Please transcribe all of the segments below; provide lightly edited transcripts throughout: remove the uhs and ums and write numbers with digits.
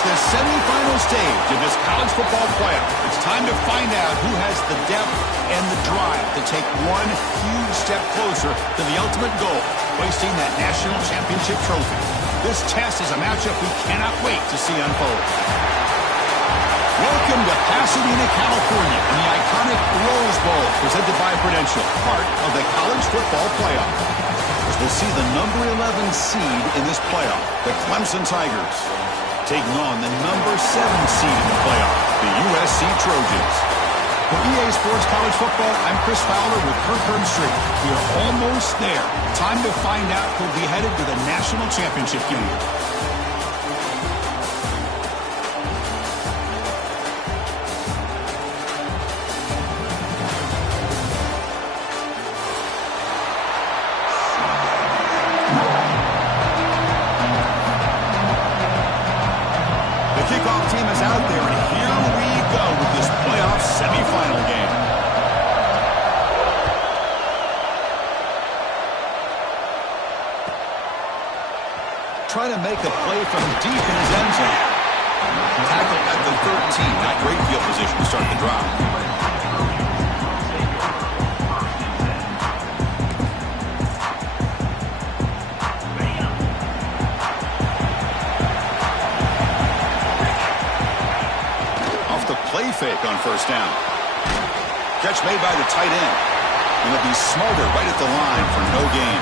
The semifinal stage of this college football playoff. It's time to find out who has the depth and the drive to take one huge step closer to the ultimate goal, hoisting that national championship trophy. This test is a matchup we cannot wait to see unfold. Welcome to Pasadena, California, and the iconic Rose Bowl, presented by Prudential, part of the college football playoff. As we'll see the number 11 seed in this playoff, the Clemson Tigers, taking on the number 7 seed in the playoff, the USC Trojans. For EA Sports College Football, I'm Chris Fowler with Kirk Herbstreit. We are almost there. Time to find out who'll be headed to the national championship game. Kickoff team is out there, and here we go with this playoff semifinal game. Trying to make a play from deep in his end zone. Tackle at the 13. Not great field position to start the drive. Fake on first down. Catch made by the tight end. And it'll be Smarter right at the line for no gain.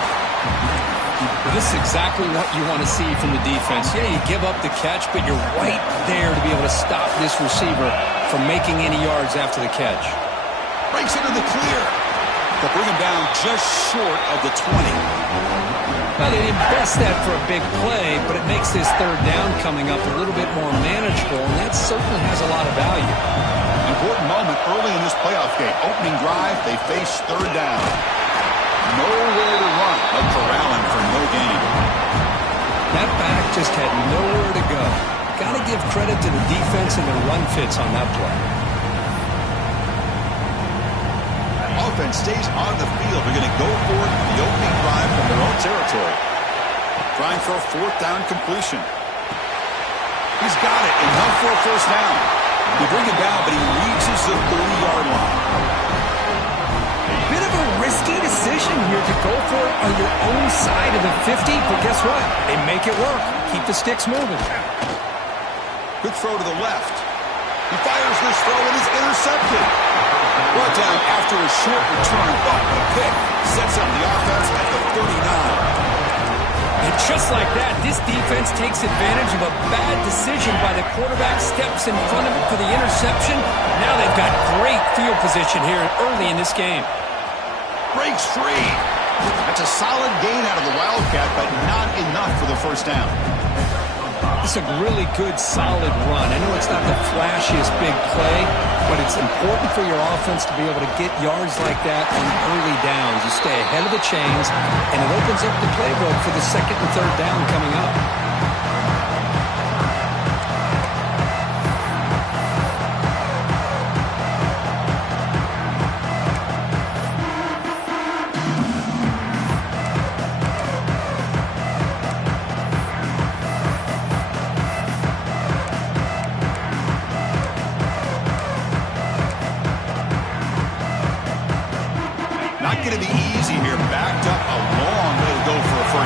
This is exactly what you want to see from the defense. Yeah, you give up the catch, but you're right there to be able to stop this receiver from making any yards after the catch. Breaks into the clear. They'll bring him down just short of the 20. Well, they didn't best that for a big play, but it makes this third down coming up a little bit more manageable, and that certainly has a lot of value. Important moment early in this playoff game. Opening drive, they face third down. Nowhere to run, but corralling for no gain. That back just had nowhere to go. Got to give credit to the defense and their run fits on that play. Offense stays on the field. They're going to go for it the opening drive from their own territory. Trying for a fourth down completion. He's got it. Enough for a first down. They bring it down, but he reaches the 30-yard line. Bit of a risky decision here to go for it on your own side of the 50, but guess what? They make it work. Keep the sticks moving. Good throw to the left. He fires this throw and is intercepted. Brought down after a short return, but the pick sets up the offense at the 39. And just like that, this defense takes advantage of a bad decision by the quarterback, steps in front of it for the interception. Now they've got great field position here early in this game. Breaks free. That's a solid gain out of the Wildcat, but not enough for the first down. It's a really good, solid run. I know it's not the flashiest big play, but it's important for your offense to be able to get yards like that on early downs. You stay ahead of the chains, and it opens up the playbook for the second and third down coming up.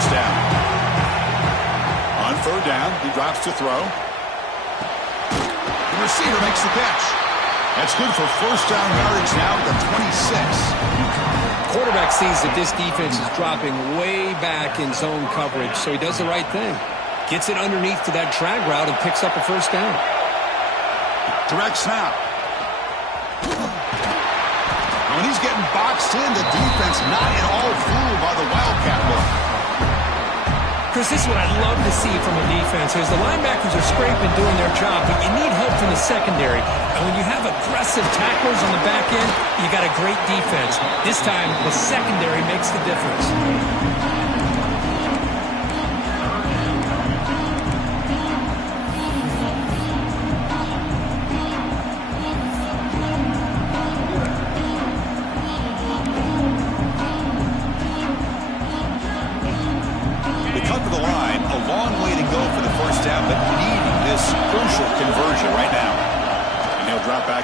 first down. On third down, he drops to throw. The receiver makes the catch. That's good for first down yardage now at the 26. Quarterback sees that this defense is dropping way back in zone coverage, so he does the right thing. Gets it underneath to that drag route and picks up a first down. Direct snap. When he's getting boxed in, the defense not at all fooled by the Wildcat look. Chris, this is what I'd love to see from a defense. Is the linebackers are scraping, doing their job, but you need help from the secondary. And when you have aggressive tacklers on the back end, you got a great defense. This time, the secondary makes the difference.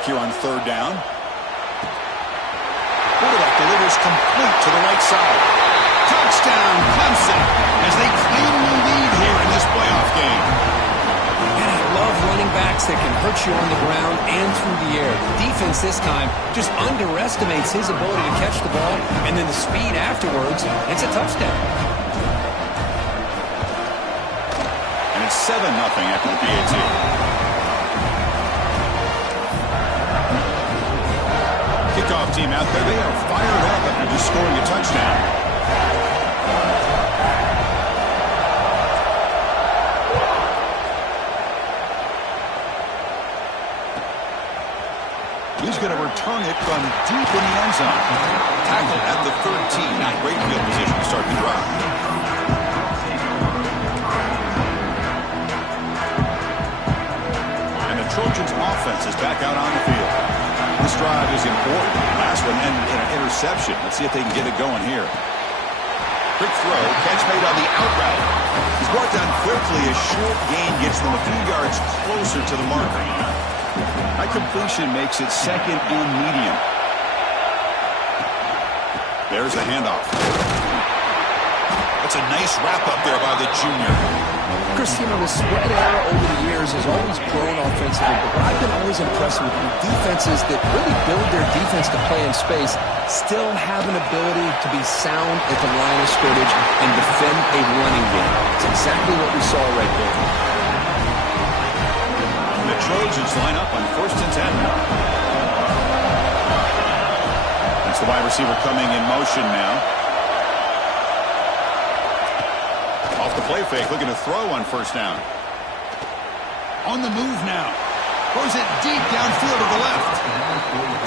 Here on third down. Quarterback delivers complete to the right side. Touchdown, Clemson, as they claim the lead here in this playoff game. And I love running backs that can hurt you on the ground and through the air. The defense this time just underestimates his ability to catch the ball, and then the speed afterwards, it's a touchdown. And it's 7-0 after the PAT. Kickoff team out there. They are fired up after just scoring a touchdown. He's going to return it from deep in the end zone. Tackled at the 13. Not great field position to start the drive. And the Trojans' offense is back out on the field. This drive is important. Last one ended in an interception. Let's see if they can get it going here. Quick throw. Catch made on the out route. He's brought down quickly. A short gain gets them a few yards closer to the marker. That completion makes it second and medium. There's the handoff. That's a nice wrap up there by the junior. Chris, you know, the spread era over the years has always grown offensively, but I've been always impressed with defenses that really build their defense to play in space, still have an ability to be sound at the line of scrimmage and defend a running game. It's exactly what we saw right there. And the Trojans line up on 1st and 10. That's the wide receiver coming in motion now. Off the play fake, looking to throw on first down. On the move now. Throws it deep downfield to the left.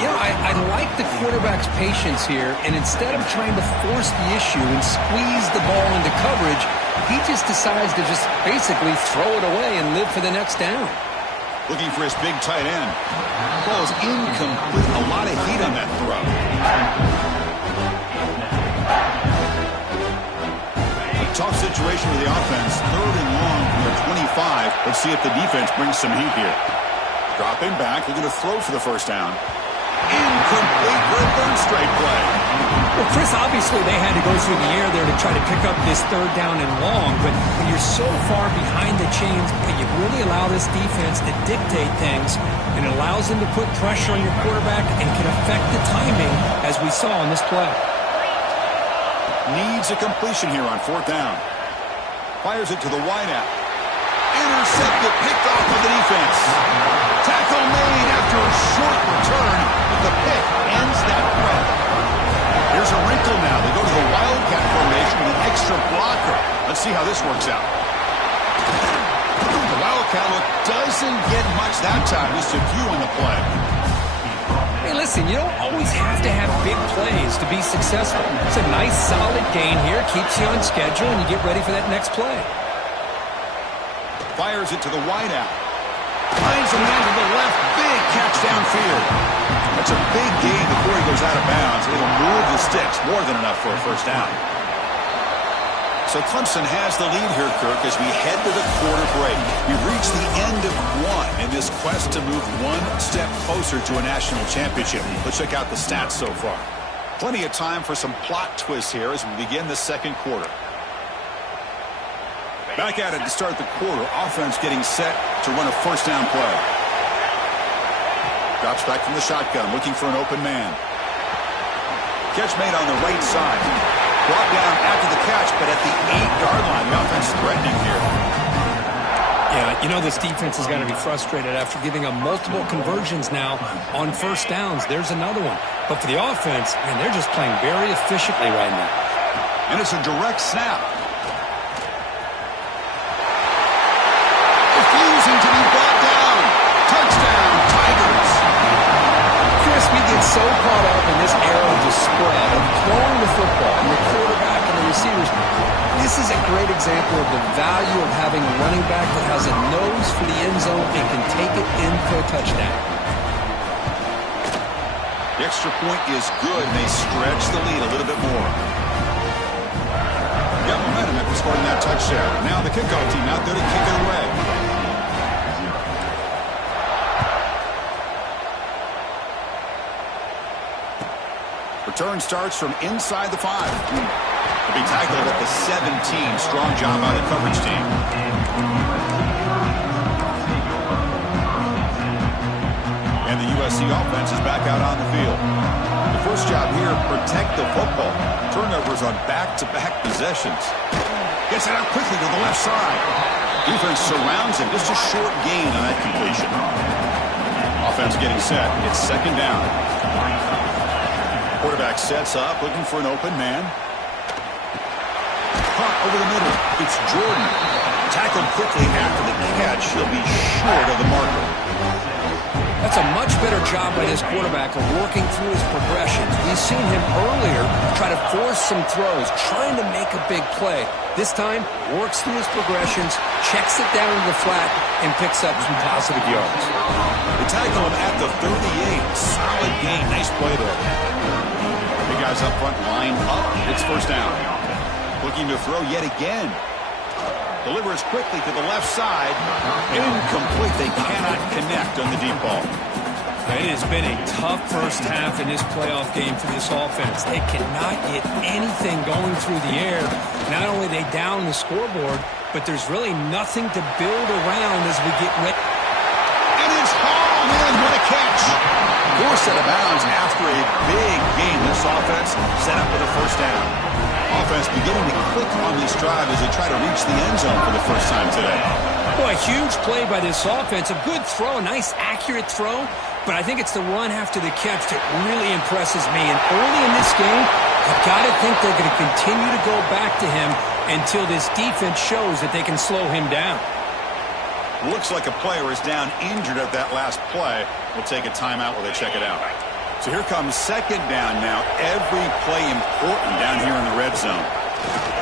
You know, I like the quarterback's patience here, and instead of trying to force the issue and squeeze the ball into coverage, he just decides to just basically throw it away and live for the next down. Looking for his big tight end. Ball is incomplete. A lot of heat on that throw. Tough situation with the offense. 3rd and long from their 25. Let's see if the defense brings some heat here. Dropping back, looking to throw for the first down. Incomplete for a 3rd straight play. Well, Chris, obviously they had to go through the air there to try to pick up this 3rd down and long, but when you're so far behind the chains, you really allow this defense to dictate things, and it allows them to put pressure on your quarterback and can affect the timing, as we saw in this play. Needs a completion here on 4th down. Fires it to the wideout. Intercepted, picked off by the defense. Tackle made after a short return, but the pick ends that threat. Here's a wrinkle now. They go to the Wildcat formation with an extra blocker. Let's see how this works out. The Wildcat look doesn't get much that time. Just a few on the play. Hey, listen, you don't always have to have big plays to be successful. It's a nice, solid gain here. Keeps you on schedule, and you get ready for that next play. Fires it to the wideout. Finds a man to the left. Big catch downfield. That's a big gain before he goes out of bounds. It'll move the sticks. More than enough for a first down. So Clemson has the lead here, Kirk, as we head to the quarter break. We've reached the end of one in this quest to move one step closer to a national championship. Let's check out the stats so far. Plenty of time for some plot twists here as we begin the second quarter. Back at it to start the quarter. Offense getting set to run a first down play. Drops back from the shotgun, looking for an open man. Catch made on the right side. Brought down after the catch, but at the 8-yard line. The offense threatening here. Yeah, you know this defense has got to be frustrated after giving up multiple conversions now on first downs. There's another one. But for the offense, man, they're just playing very efficiently right now. And it's a direct snap. Refusing to be brought down. Touchdown, Tigers. Chris, we get so caught up in this era of the spread, of throwing the football, and the quarterback and the receivers. This is a great example of the value of having a running back that has a nose for the end zone and can take it in for a touchdown. The extra point is good, and they stretch the lead a little bit more. Got momentum after scoring that touchdown. Now the kickoff team out there to kick it away. Return starts from inside the 5. To be tackled at the 17. Strong job by the coverage team. And the USC offense is back out on the field. The first job here, protect the football. Turnovers on back-to-back possessions. Gets it out quickly to the left side. Defense surrounds him. Just a short gain on that completion. Offense getting set. It's second down. Quarterback sets up, looking for an open man. Caught over the middle. It's Jordan. Tackled quickly after the catch. He'll be short of the marker. That's a much better job by this quarterback of working through his progressions. We've seen him earlier try to force some throws, trying to make a big play. This time, works through his progressions, checks it down to the flat, and picks up some positive yards. They tackle him at the 38. Solid gain. Nice play there. Big guys up front line up. It's first down. Looking to throw yet again. Delivers quickly to the left side. Incomplete. They cannot connect on the deep ball. It has been a tough first half in this playoff game for this offense. They cannot get anything going through the air. Not only are they down the scoreboard, but there's really nothing to build around as we get ready. And it's Hall, man, what a catch. Forced out of bounds after a big game. This offense set up with a first down. Offense beginning to click on this drive as they try to reach the end zone for the first time today. Boy, a huge play by this offense. A good throw, a nice accurate throw. But I think it's the run after the catch that really impresses me. And early in this game, I've got to think they're going to continue to go back to him until this defense shows that they can slow him down. Looks like a player is down injured at that last play. We'll take a timeout while they check it out. So here comes second down now. Every play important down here in the red zone.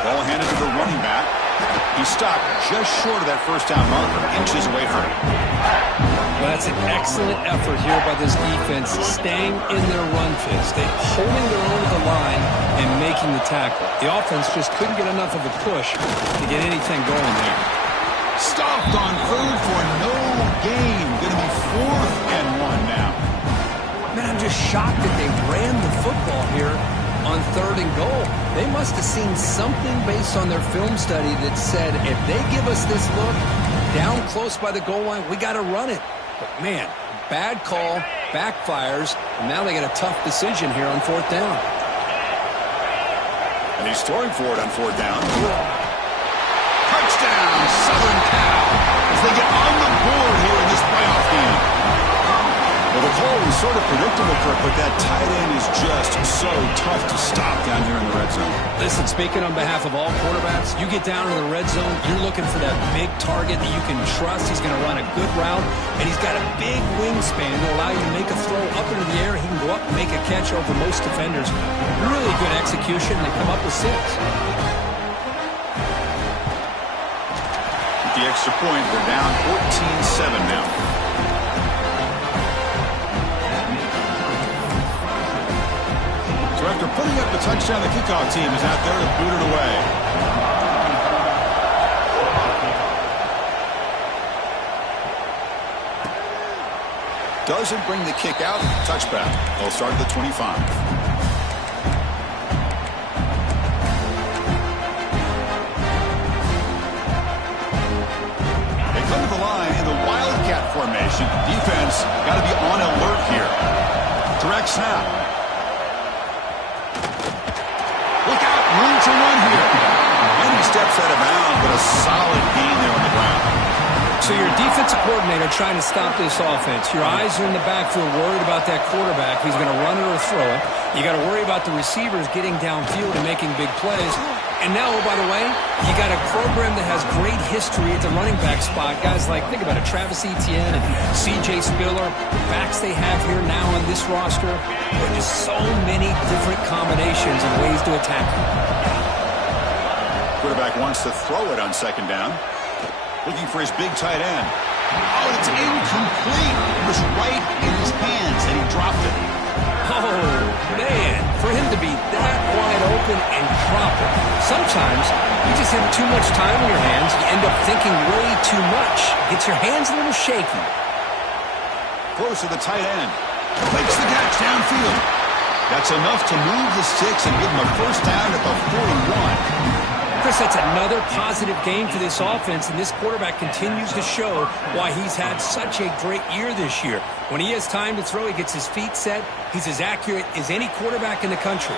Ball handed to the running back. He stopped just short of that first down marker, inches away from it. Well, that's an excellent effort here by this defense, staying in their run phase. They're holding their own at the line and making the tackle. The offense just couldn't get enough of a push to get anything going there. Stopped on third for no gain. Going to be 4th and 1 now. Man, I'm just shocked that they ran the football here on 3rd and goal. They must have seen something based on their film study that said, if they give us this look down close by the goal line, we got to run it. But, man, bad call, backfires, and now they get a tough decision here on 4th down. And he's throwing for it on 4th down. Touchdown, Southern Cal, as they get on the board here in this playoff game. Well, the call was sort of predictable, Kirk, but that tight end is just so tough to stop down here in the red zone. Listen, speaking on behalf of all quarterbacks, you get down in the red zone, you're looking for that big target that you can trust. He's going to run a good route, and he's got a big wingspan to allow you to make a throw up into the air. He can go up and make a catch over most defenders. Really good execution. They come up with 6. With the extra point, they're down 14-7 now. So after putting up the touchdown, the kickoff team is out there to boot it away. Doesn't bring the kick out. Touchback. They'll start at the 25. possession. Defense got to be on alert here. Direct snap. Look out, room to run here. And he steps out of bounds, but a solid gain there on the ground. So your defensive coordinator trying to stop this offense. Your eyes are in the backfield, worried about that quarterback. He's going to run it or throw it. You got to worry about the receivers getting downfield and making big plays. And now, oh, by the way, you got a program that has great history at the running back spot. Guys like, think about it, Travis Etienne and C.J. Spiller, the backs they have here now on this roster. There are just so many different combinations and ways to attack them. Quarterback wants to throw it on second down. Looking for his big tight end. Oh, it's incomplete. It was right in his hands, and he dropped it. Oh, man, for him to be that wide open and drop it. Sometimes you just have too much time on your hands. You end up thinking way too much. Gets your hands a little shaky. Close to the tight end. Makes the catch downfield. That's enough to move the sticks and give him a first down at the 41. Chris, that's another positive game for this offense, and this quarterback continues to show why he's had such a great year this year. When he has time to throw, he gets his feet set. He's as accurate as any quarterback in the country.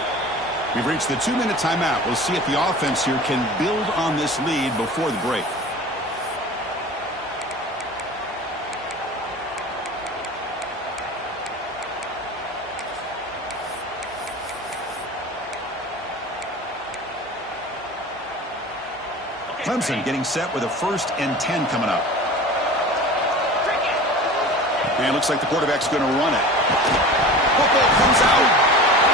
We've reached the 2-minute timeout. We'll see if the offense here can build on this lead before the break. Clemson getting set with a 1st and 10 coming up. And it looks like the quarterback's going to run it. Football comes out.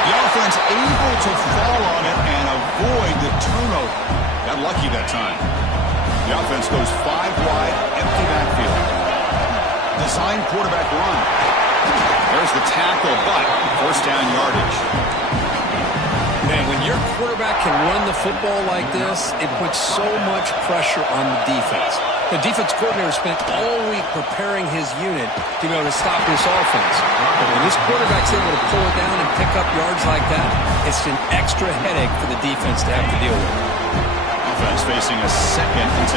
The offense able to fall on it and avoid the turnover. Got lucky that time. The offense goes 5 wide, empty backfield. Design quarterback run. There's the tackle, but first down yardage. Man, when your quarterback can run the football like this, it puts so much pressure on the defense. The defense coordinator spent all week preparing his unit to be able to stop this offense. But when this quarterback's able to pull it down and pick up yards like that, it's an extra headache for the defense to have to deal with. Offense facing a 2nd and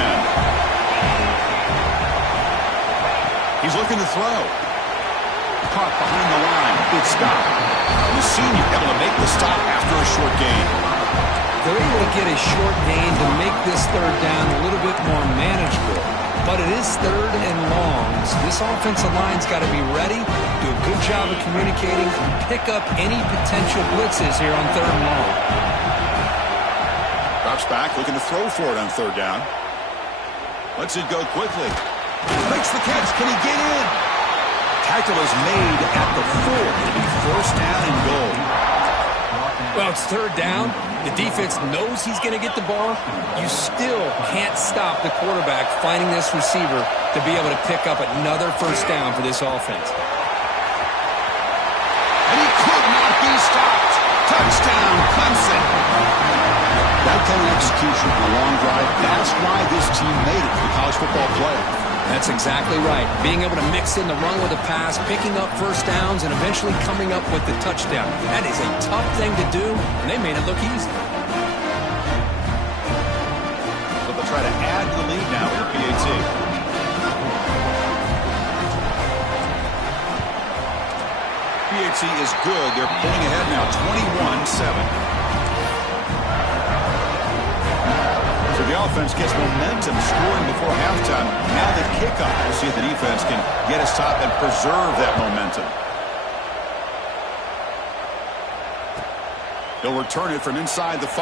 10. He's looking to throw. Caught behind the line. Good stop. The senior able to make the stop after a short gain. They're able to get a short gain to make this 3rd down a little bit more manageable. But it is 3rd and long, so this offensive line's got to be ready, do a good job of communicating, pick up any potential blitzes here on 3rd and long. Drops back, looking to throw for it on 3rd down. Lets it go quickly. Makes the catch. Can he get in? Tackle is made at the 4. It'll be 1st down and goal. Well, it's 3rd down. The defense knows he's going to get the ball. You still can't stop the quarterback finding this receiver to be able to pick up another 1st down for this offense. And he could not be stopped. Touchdown, Clemson. That kind of execution on a long drive, that's why this team made it to the college football playoff. That's exactly right. Being able to mix in the run with a pass, picking up 1st downs, and eventually coming up with the touchdown. That is a tough thing to do, and they made it look easy. So they'll try to add to the lead now with the PAT. PAT is good. They're pulling ahead now, 21-7. The offense gets momentum scoring before halftime. Now the kickoff. We'll see if the defense can get a stop and preserve that momentum. They'll return it from inside the 5.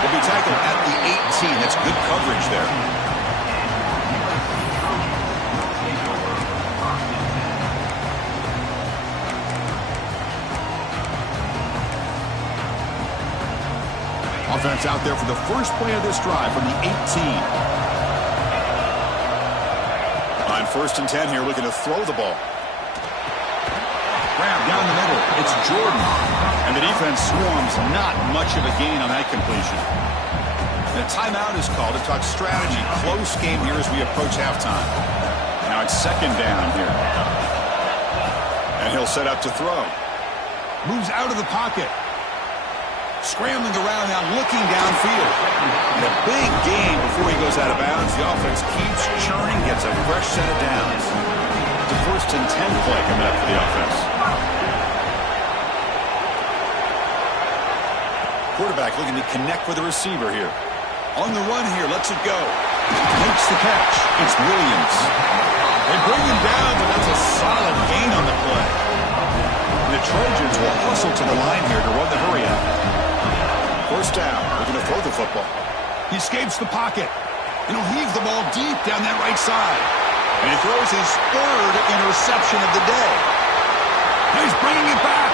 They'll be tackled at the 18. That's good coverage there. Offense out there for the first play of this drive from the 18. On 1st and 10 here, looking to throw the ball. Grab down the middle. It's Jordan. And the defense swarms. Not much of a gain on that completion. And a timeout is called to talk strategy. Close game here as we approach halftime. Now it's 2nd down here. And he'll set up to throw. Moves out of the pocket. Scrambling around now, looking downfield. And a big gain before he goes out of bounds. The offense keeps churning, gets a fresh set of downs. It's a 1st and 10 play coming up for the offense. Quarterback looking to connect with the receiver here. On the run here, lets it go. Makes the catch. It's Williams. They bring him down, but that's a solid gain on the play. The Trojans will hustle to the line here to run the hurry up. 1st down. They're going to throw the football. He escapes the pocket. And he'll heave the ball deep down that right side. And he throws his 3rd interception of the day. And he's bringing it back.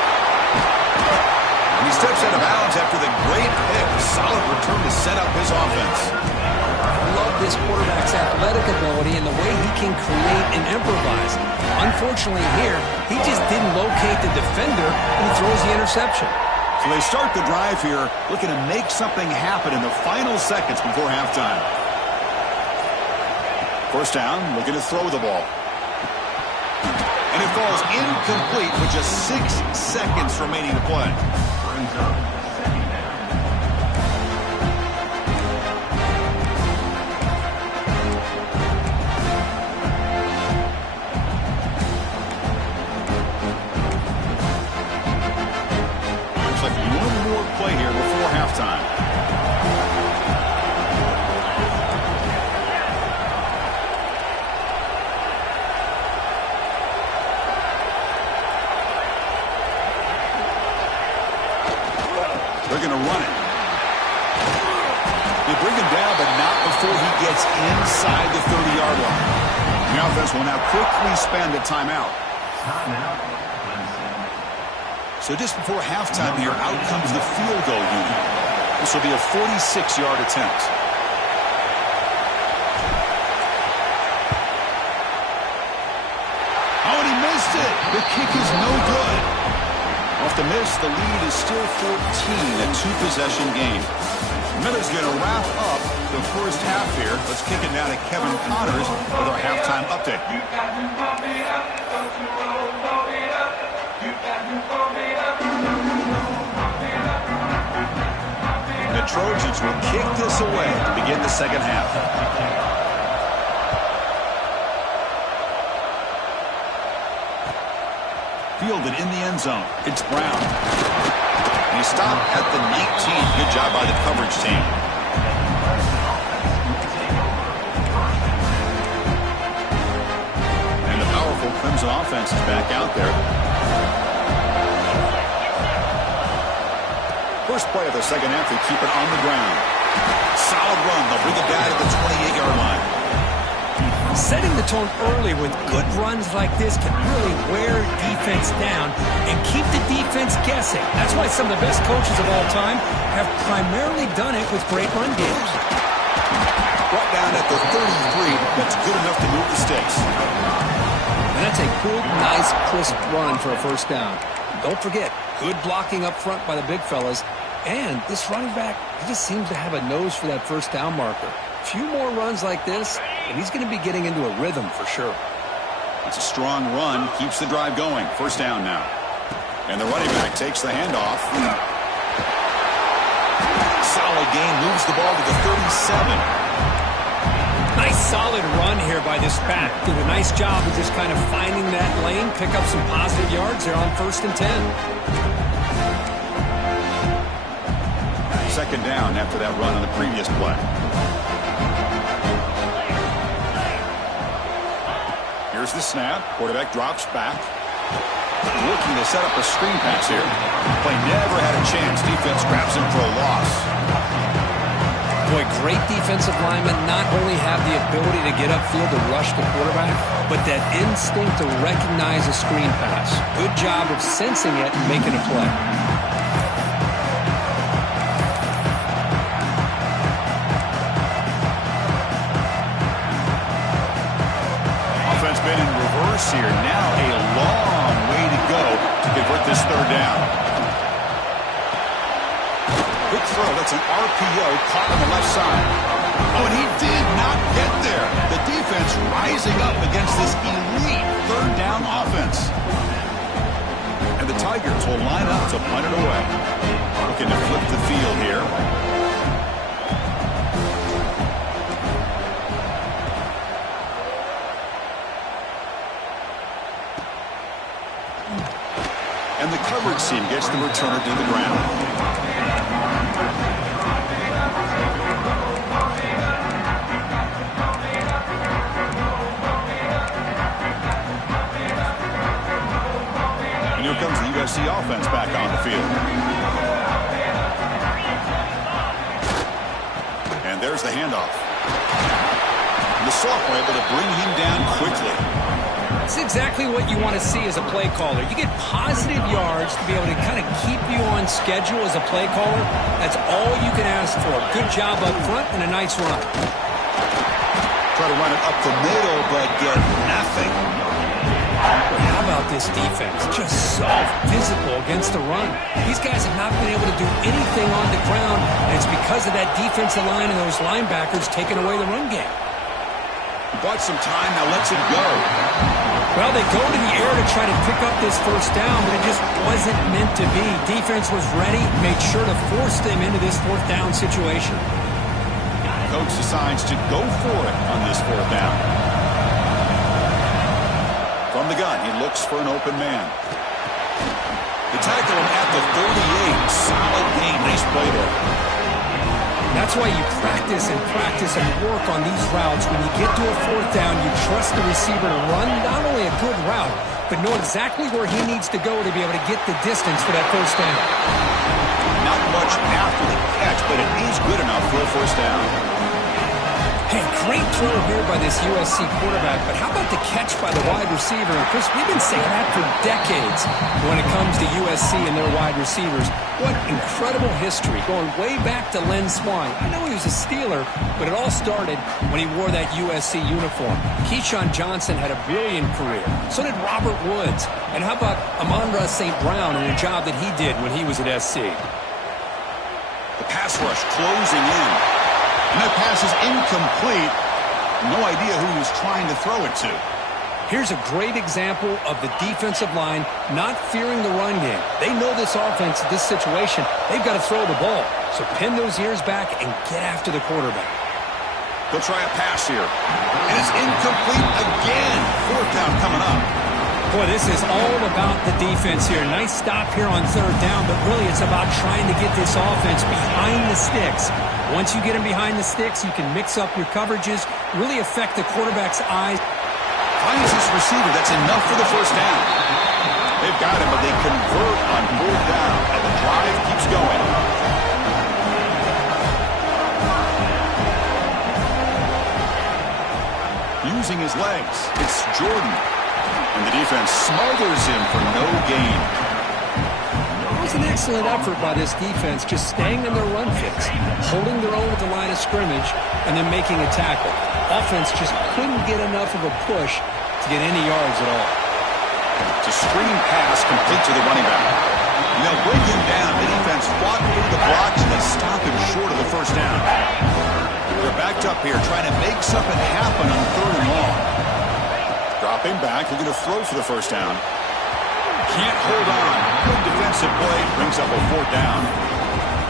And he steps out of bounds after the great pick. Solid return to set up his offense. I love this quarterback's athletic ability and the way he can create and improvise. Unfortunately here, he just didn't locate the defender and he throws the interception. So they start the drive here, looking to make something happen in the final seconds before halftime. 1st down, looking to throw the ball. And it falls incomplete with just 6 seconds remaining to play. Play here before halftime. They're going to run it. They bring him down, but not before he gets inside the 30-yard line. The offense will now quickly spend a timeout. So just before halftime here, out comes the field goal unit. This will be a 46-yard attempt. Oh, and he missed it. The kick is no good. Off the miss, the lead is still 14, a 2-possession game. Miller's going to wrap up the first half here. Let's kick it now to Kevin Connors with our halftime update. The Trojans will kick this away to begin the second half. Fielded in the end zone. It's Brown. And he stopped at the 19. Good job by the coverage team. And the powerful Clemson offense is back out there. First play of the second half, they keep it on the ground. Solid run. They'll bring it down to the 28-yard line. Setting the tone early with good runs like this can really wear defense down and keep the defense guessing. That's why some of the best coaches of all time have primarily done it with great run games. Brought down at the 33. That's good enough to move the sticks. And that's a good, nice, crisp run for a 1st down. Don't forget, good blocking up front by the big fellas. And this running back, he just seems to have a nose for that 1st down marker. A few more runs like this, and he's going to be getting into a rhythm for sure. It's a strong run, keeps the drive going. 1st down now. And the running back takes the handoff. Solid gain, moves the ball to the 37. Nice solid run here by this back. Did a nice job of just kind of finding that lane, pick up some positive yards there on 1st and 10. 2nd down after that run on the previous play. Here's the snap. Quarterback drops back. Looking to set up a screen pass here. Play never had a chance. Defense grabs him for a loss. Boy, great defensive linemen not only have the ability to get upfield to rush the quarterback, but that instinct to recognize a screen pass. Good job of sensing it and making a play. Offense been in reverse here. Now a long way to go to convert this 3rd down. Quick throw. That's an RPO caught on the left side. Oh, and he did not get there. The defense rising up against this elite 3rd down offense. And the Tigers will line up to punt it away. Looking to flip the field here. And the coverage team gets the returner to the ground. And here comes the USC offense back on the field. And there's the handoff. And the sophomore able to bring him down quickly. It's exactly what you want to see as a play caller. You get positive yards to be able to kind of keep you on schedule as a play caller. That's all you can ask for. Good job up front and a nice run. Try to run it up the middle, but get nothing. How about this defense? Just so physical against the run. These guys have not been able to do anything on the ground, and it's because of that defensive line and those linebackers taking away the run game. Bought some time, now lets it go. Well, they go to the air to try to pick up this first down, but it just wasn't meant to be. Defense was ready, made sure to force them into this fourth down situation. Coach decides to go for it on this fourth down. From the gun, he looks for an open man. They tackle him at the 38. Solid gain. Nice play there. That's why you practice and work on these routes. When you get to a fourth down, you trust the receiver to run not only a good route, but know exactly where he needs to go to be able to get the distance for that first down. Not much after the catch, but it is good enough for a first down. Hey, great throw here by this USC quarterback, but how about the catch by the wide receiver? And Chris, we've been saying that for decades when it comes to USC and their wide receivers. What incredible history, going way back to Len Swine. I know he was a Steeler, but it all started when he wore that USC uniform. Keyshawn Johnson had a brilliant career. So did Robert Woods. And how about Amon-Ra St. Brown and the job that he did when he was at SC? The pass rush closing in. And that pass is incomplete. No idea who he was trying to throw it to. Here's a great example of the defensive line not fearing the run game. They know this offense, this situation, they've got to throw the ball. So pin those ears back and get after the quarterback. They'll try a pass here. And it's incomplete again. Fourth down coming up. Boy, this is all about the defense here. Nice stop here on third down, but really it's about trying to get this offense behind the sticks. Once you get them behind the sticks, you can mix up your coverages, really affect the quarterback's eyes. Finds his receiver. That's enough for the first down. They've got him, but they convert on fourth down, and the drive keeps going. Using his legs, it's Jordan. And the defense smothers him for no gain. It was an excellent effort by this defense, just staying in their run fix, holding their own at the line of scrimmage, and then making a tackle. Offense just couldn't get enough of a push to get any yards at all. It's a screen pass complete to the running back. And they'll break him down. The defense fought through the blocks, and they stop him short of the first down. They're backed up here, trying to make something happen on third and long. Dropping back, looking to throw for the first down. Can't hold on. Good defensive play, brings up a fourth down.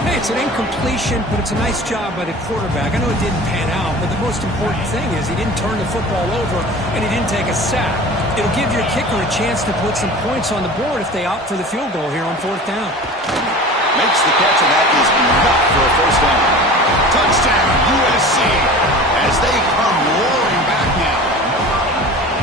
Hey, it's an incompletion, but it's a nice job by the quarterback. I know it didn't pan out, but the most important thing is he didn't turn the football over and he didn't take a sack. It'll give your kicker a chance to put some points on the board if they opt for the field goal here on fourth down. Makes the catch, and that is enough for a first down. Touchdown, USC, as they come roaring back now.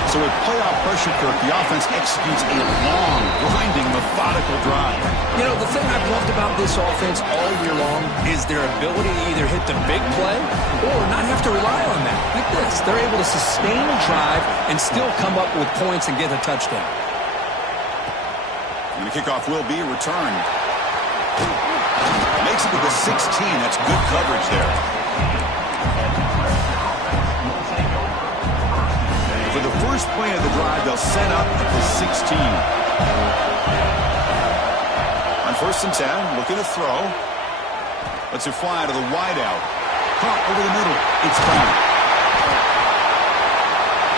So with playoff pressure, Kirk, the offense executes a long, grinding, methodical drive. You know, the thing I've loved about this offense all year long is their ability to either hit the big play or not have to rely on that. Like this, they're able to sustain a drive and still come up with points and get a touchdown. And the kickoff will be returned. Makes it to the 16. That's good coverage there. For the first play of the drive, they'll set up at the 16. On 1st and 10, looking to throw. Lets it fly to the wideout. Caught over the middle. It's gone.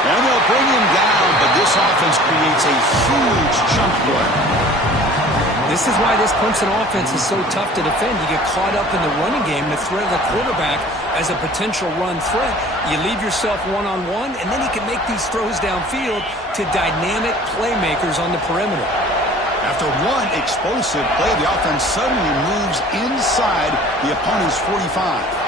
And they'll bring him down, but this This offense creates a huge chunk play. This is why this Clemson offense is so tough to defend. You get caught up in the running game, the threat of the quarterback as a potential run threat. You leave yourself one-on-one, and then you can make these throws downfield to dynamic playmakers on the perimeter. After one explosive play, the offense suddenly moves inside the opponent's 45.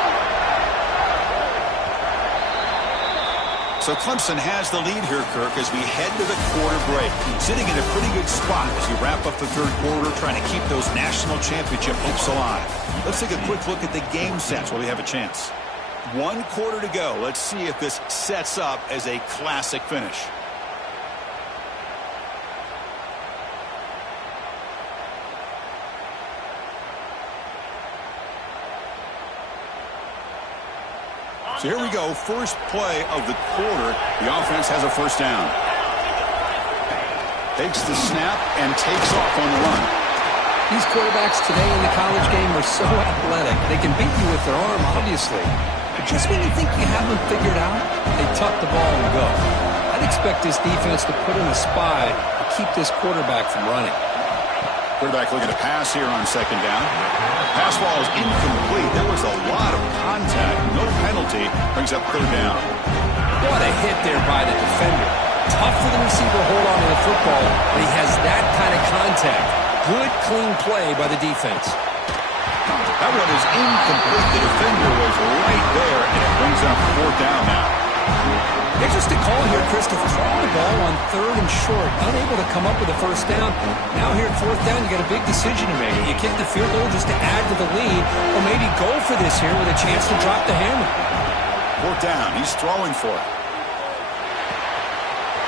So Clemson has the lead here, Kirk, as we head to the quarter break. Sitting in a pretty good spot as you wrap up the third quarter, trying to keep those national championship hopes alive. Let's take a quick look at the game sets while we have a chance. 1 quarter to go. Let's see if this sets up as a classic finish. So here we go, first play of the quarter. The offense has a first down. Takes the snap and takes off on the run. These quarterbacks today in the college game are so athletic. They can beat you with their arm, obviously. But just when you think you have them figured out, they tuck the ball and go. I'd expect this defense to put in a spy to keep this quarterback from running. Quarterback looking to pass here on second down. Pass ball is incomplete. That was a lot of contact. No penalty. Brings up third down. What a hit there by the defender. Tough for the receiver to hold on to the football, but he has that kind of contact. Good, clean play by the defense. That one is incomplete. The defender was right there, and it brings up fourth down now. Interesting call here, Chris, to throw the ball on third and short. Unable to come up with a first down. Now here at fourth down, you got a big decision to make. You kick the field goal just to add to the lead, or maybe go for this here with a chance to drop the hammer. Fourth down. He's throwing for it.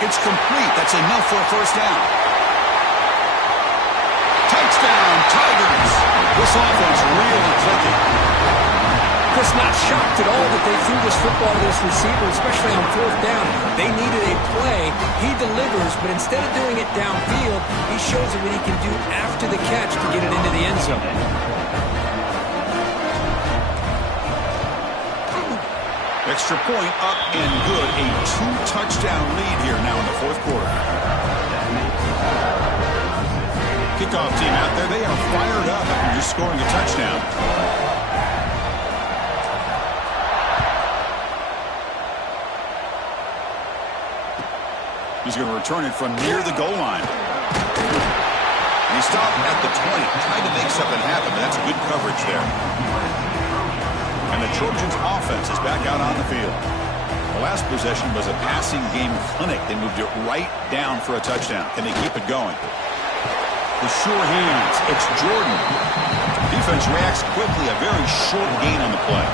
It's complete. That's enough for a first down. Touchdown, Tigers. This offense really clicking. Chris, not shocked at all that they threw this football to this receiver, especially on fourth down. They needed a play. He delivers, but instead of doing it downfield, he shows them what he can do after the catch to get it into the end zone. Extra point up and good. A 2-touchdown lead here now in the fourth quarter. Kickoff team out there. They are fired up after just scoring a touchdown. He's going to return it from near the goal line. And he stopped at the 20, trying to make something happen, but that's good coverage there. And the Trojans' offense is back out on the field. The last possession was a passing game clinic. They moved it right down for a touchdown. Can they keep it going? The sure hands. It's Jordan. Defense reacts quickly. A very short gain on the play.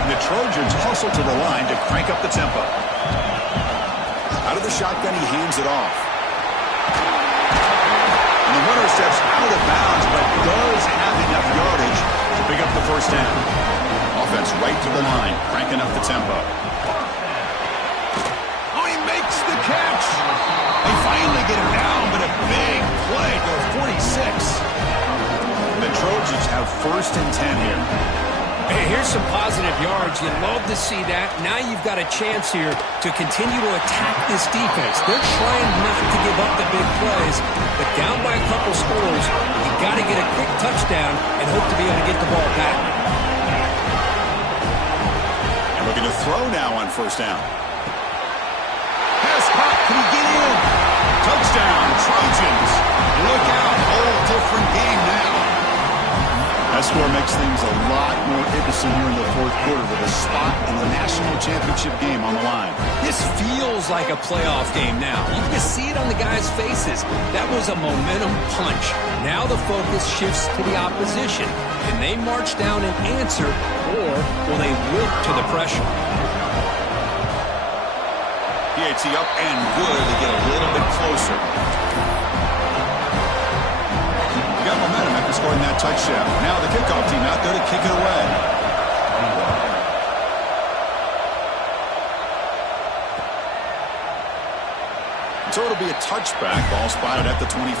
And the Trojans hustle to the line to crank up the tempo. Out of the shotgun, he hands it off. And the runner steps out of bounds, but does have enough yardage to pick up the first down. Offense right to the line, cranking up the tempo. Oh, he makes the catch. They finally get him down, but a big play to the 46. The Trojans have first and 10 here. Hey, here's some positive yards. You'd love to see that. Now you've got a chance here to continue to attack this defense. They're trying not to give up the big plays, but down by a couple scores, you got to get a quick touchdown and hope to be able to get the ball back. And looking to throw now on first down. Pass caught. Can he get in? Touchdown, Trojans. Look out. Whole different game now. That score makes things a lot more interesting here in the fourth quarter with a spot in the national championship game on the line. This feels like a playoff game now. You can just see it on the guys' faces. That was a momentum punch. Now the focus shifts to the opposition. Can they march down and answer, or will they wilt to the pressure? PAT up and good. They get a little bit closer. Got momentum after scoring that touchdown. Now the kickoff team out there to kick it away. So it'll be a touchback. Ball spotted at the 25.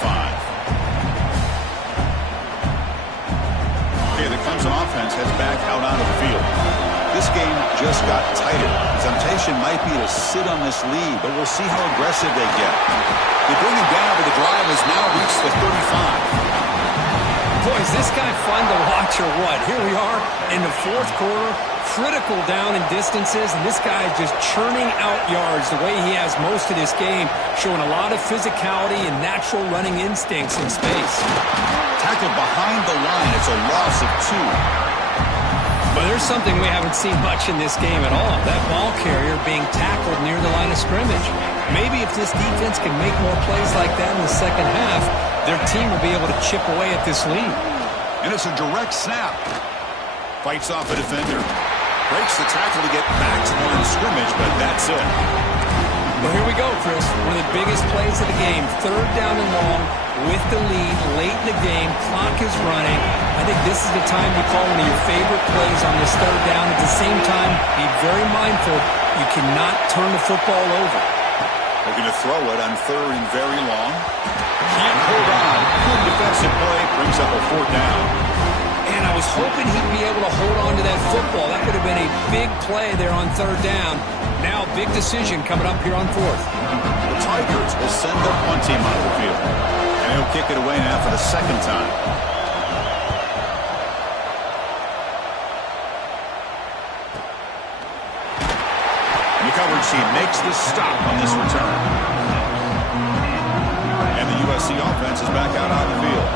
Okay, the Clemson offense heads back out onto the field. This game just got tighter. The temptation might be to sit on this lead, but we'll see how aggressive they get. They bring him down, but the drive has now reached the 35. Boy, is this guy fun to watch or what? Here we are in the fourth quarter, critical down in distances, and this guy is just churning out yards the way he has most of this game, showing a lot of physicality and natural running instincts in space. Tackled behind the line. It's a loss of 2. But there's something we haven't seen much in this game at all. That ball carrier being tackled near the line of scrimmage. Maybe if this defense can make more plays like that in the second half, their team will be able to chip away at this lead. And it's a direct snap. Fights off a defender. Breaks the tackle to get back to the line of scrimmage, but that's it. Well, here we go, Chris. One of the biggest plays of the game. Third down and long with the lead late in the game. Clock is running. I think this is the time you call one of your favorite plays on this third down. At the same time, be very mindful. You cannot turn the football over. Looking to throw it on third and very long. Can't hold on. Good defensive play. Brings up a fourth down. And I was hoping he'd be able to hold on to that football. That would have been a big play there on third down. Now, big decision coming up here on fourth. The Tigers will send their punt team onto the field. And he'll kick it away now for the second time. And the coverage team makes the stop on this return. And the USC offense is back out on the field.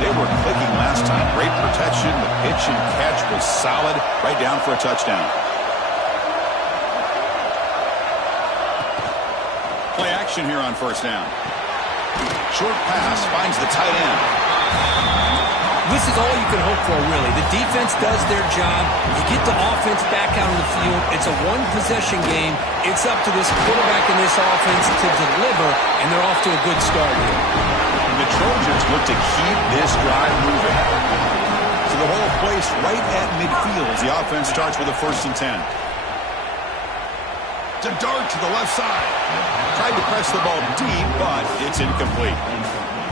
They were clicking last time. Great protection. The pitch and catch was solid. Right down for a touchdown. Play action here on first down. Short pass finds the tight end. This is all you can hope for, really. The defense does their job. You get the offense back out on the field. It's a one-possession game. It's up to this quarterback in this offense to deliver, and they're off to a good start here. And the Trojans look to keep this drive moving. So the whole place right at midfield as the offense starts with a 1st and 10. To dart to the left side. Tried to press the ball deep, but it's incomplete.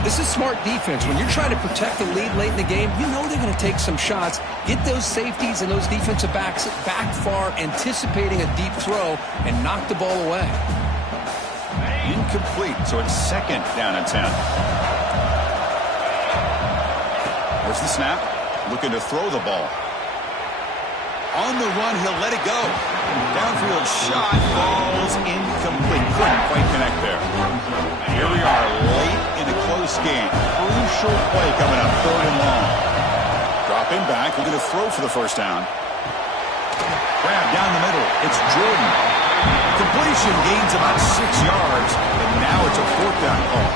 This is smart defense. When you're trying to protect the lead late in the game, you know they're going to take some shots. Get those safeties and those defensive backs back far, anticipating a deep throw, and knock the ball away. Incomplete, so it's 2nd down and 10. Where's the snap? Looking to throw the ball. On the run, he'll let it go. Downfield shot falls incomplete. Couldn't quite connect there. Here we are late in a close game. Crucial play coming up, 3rd and long. Dropping back, looking to throw for the first down. Grab down the middle. It's Jordan. Completion gains about 6 yards, and now it's a 4th down call.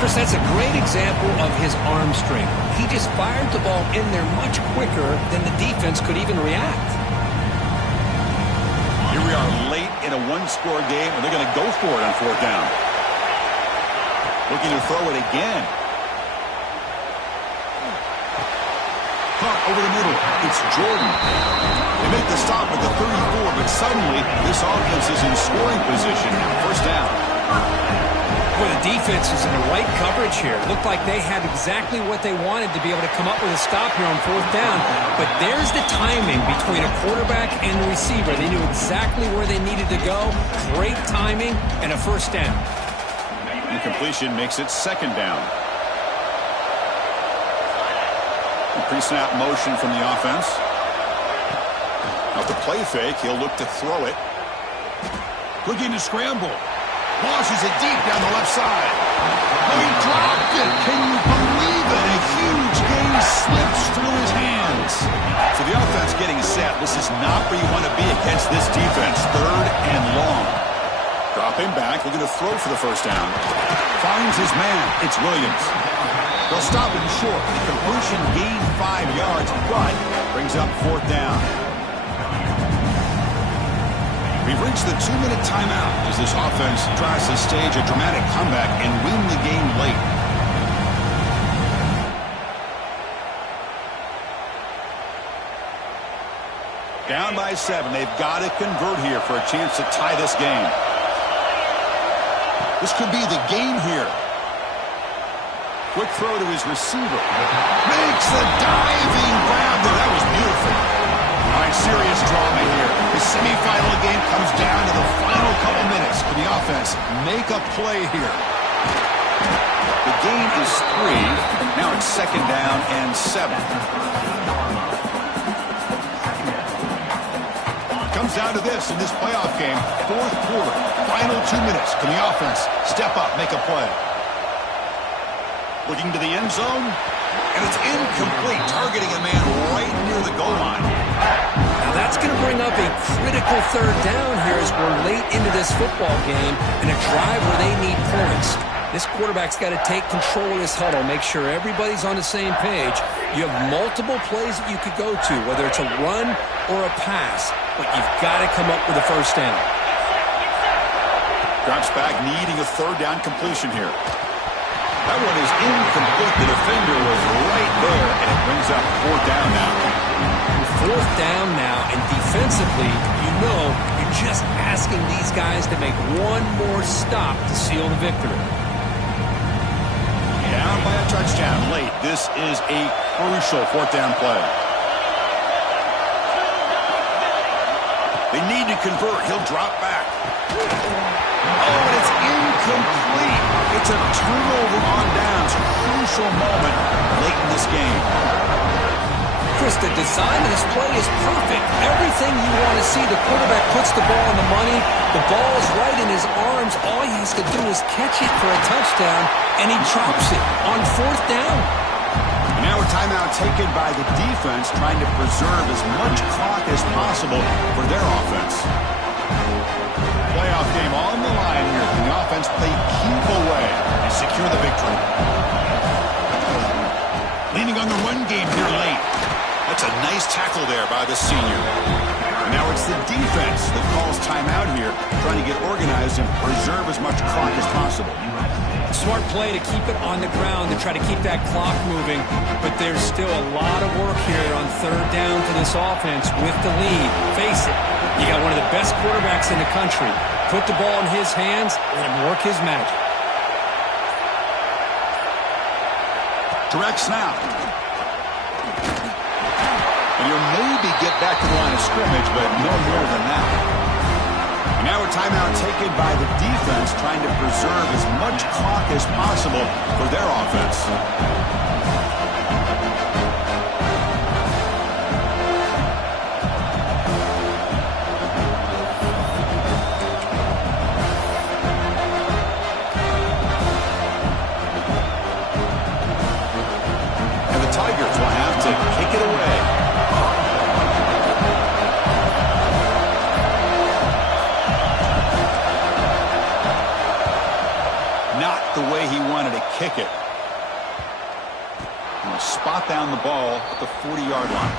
Chris, that's a great example of his arm strength. He just fired the ball in there much quicker than the defense could even react. Here we are late in a one-score game, and they're going to go for it on 4th down. Looking to throw it again. Caught over the middle. It's Jordan. They make the stop at the 34, but suddenly this offense is in scoring position. 1st down. Well, the defense is in the right coverage here. Looked like they had exactly what they wanted to be able to come up with a stop here on 4th down. But there's the timing between a quarterback and the receiver. They knew exactly where they needed to go. Great timing and a 1st down. Incompletion makes it 2nd down. Pre-snap motion from the offense. Out the play fake, he'll look to throw it. Looking to scramble. Launches it deep down the left side. Oh, he dropped it. Can you believe it? A huge gain slips through his hands. So the offense getting set. This is not where you want to be against this defense. 3rd and long. Dropping back, looking to throw for the first down. Finds his man. It's Williams. They'll stop him short. The completion gained 5 yards, but brings up 4th down. We've reached the 2-minute timeout as this offense tries to stage a dramatic comeback and win the game late. Down by 7. They've got to convert here for a chance to tie this game. This could be the game here. Quick throw to his receiver. Makes the diving grab there. That was beautiful. All right, Comes down to the final couple minutes. Can the offense make a play here? The gain is 3. Now it's 2nd down and 7. Comes down to this in this playoff game. 4th quarter, final 2 minutes. Can the offense step up, make a play? Looking to the end zone, and it's incomplete, targeting a man right near the goal line. Now that's going to bring up a critical 3rd down here as we're late into this football game in a drive where they need points. This quarterback's got to take control of this huddle, make sure everybody's on the same page. You have multiple plays that you could go to, whether it's a run or a pass, but you've got to come up with a 1st down. Drops back, needing a 3rd down completion here. That one is incomplete. The defender was right there, and it brings up 4th down now. 4th down now, and defensively, you know you're just asking these guys to make one more stop to seal the victory. Down by a touchdown late. This is a crucial 4th down play. They need to convert. He'll drop back. Oh, and it's incomplete. It's a turnover on downs. Crucial moment late in this game. Chris, the design of this play is perfect. Everything you want to see. The quarterback puts the ball on the money. The ball is right in his arms. All he has to do is catch it for a touchdown, and he drops it on 4th down. And now a timeout taken by the defense, trying to preserve as much clock as possible for their offense. Playoff game on the line here. Can the offense play keep away and secure the victory? Leaning on the run game here late. That's a nice tackle there by the senior. And now it's the defense that calls timeout here, trying to get organized and preserve as much clock as possible. Smart play to keep it on the ground to try to keep that clock moving, but there's still a lot of work here on 3rd down for this offense with the lead. Face it, you got one of the best quarterbacks in the country. Put the ball in his hands, let him work his magic. Direct snap. And he'll maybe get back to the line of scrimmage, but no more than that. And now a timeout taken by the defense, trying to preserve as much clock as possible for their offense. And the Tigers will have to kick it away. Not the way he wanted to kick it. And a spot down the ball at the 40-yard line.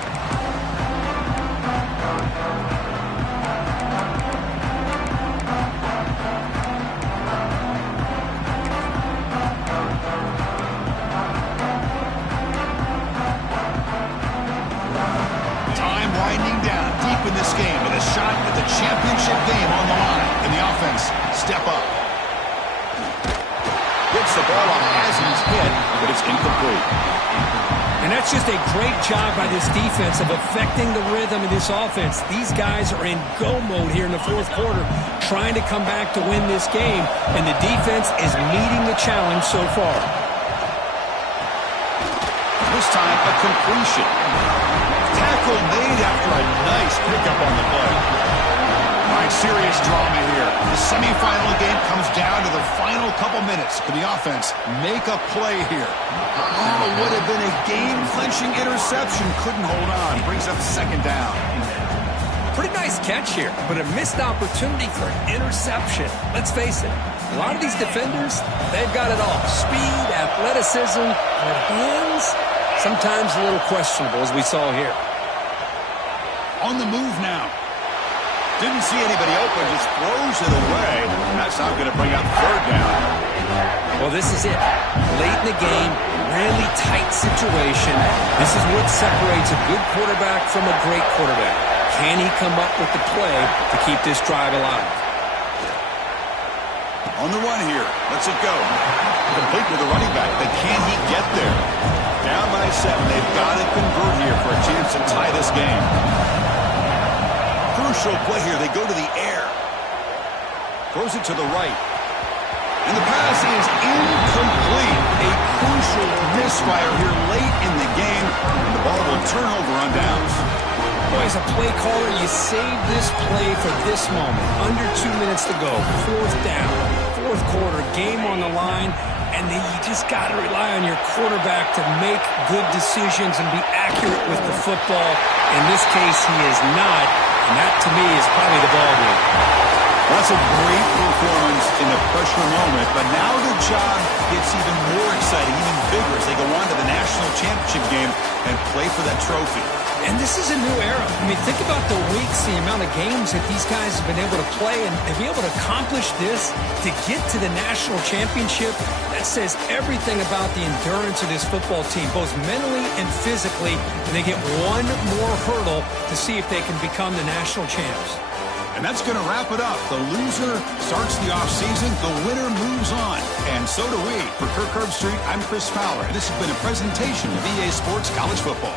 Time winding down deep in this game with a shot at the championship game on the line. And the offense step up. Gets the ball off as he's hit, but it's incomplete. And that's just a great job by this defense of affecting the rhythm of this offense. These guys are in go mode here in the 4th quarter, trying to come back to win this game, and the defense is meeting the challenge so far. This time, a completion. Tackle made after a nice pickup on the play. All right, serious drama here. The semifinal game comes down to the final couple minutes. Can the offense make a play here? Oh, would have been a game-clinching interception. Couldn't hold on. Brings up 2nd down. Pretty nice catch here, but a missed opportunity for an interception. Let's face it, a lot of these defenders, they've got it all. Speed, athleticism, but hands, sometimes a little questionable, as we saw here. On the move now. Didn't see anybody open, just throws it away. And that's not going to bring up 3rd down. Well, this is it. Late in the game, really tight situation. This is what separates a good quarterback from a great quarterback. Can he come up with the play to keep this drive alive? On the run here. Lets it go. Complete with the running back, but can he get there? Down by 7. They've got to convert here for a chance to tie this game. crucial play here. They go to the air. Throws it to the right. And the pass is incomplete. A crucial misfire here late in the game. And the ball will turn over on downs. Boy, as a play caller, you save this play for this moment. Under 2 minutes to go. 4th down. 4th quarter. Game on the line. And then you just got to rely on your quarterback to make good decisions and be accurate with the football. In this case, he is not. And that, to me, is probably the ball game. That's a great performance in a pressure moment, but now the job gets even more exciting, even bigger as they go on to the national championship game and play for that trophy. And this is a new era. I mean, think about the weeks, the amount of games that these guys have been able to play, and to be able to accomplish this, to get to the national championship, that says everything about the endurance of this football team, both mentally and physically, and they get one more hurdle to see if they can become the national champs. And that's going to wrap it up. The loser starts the offseason. The winner moves on. And so do we. For Kirk Herbstreit, I'm Chris Fowler. And this has been a presentation of EA Sports College Football.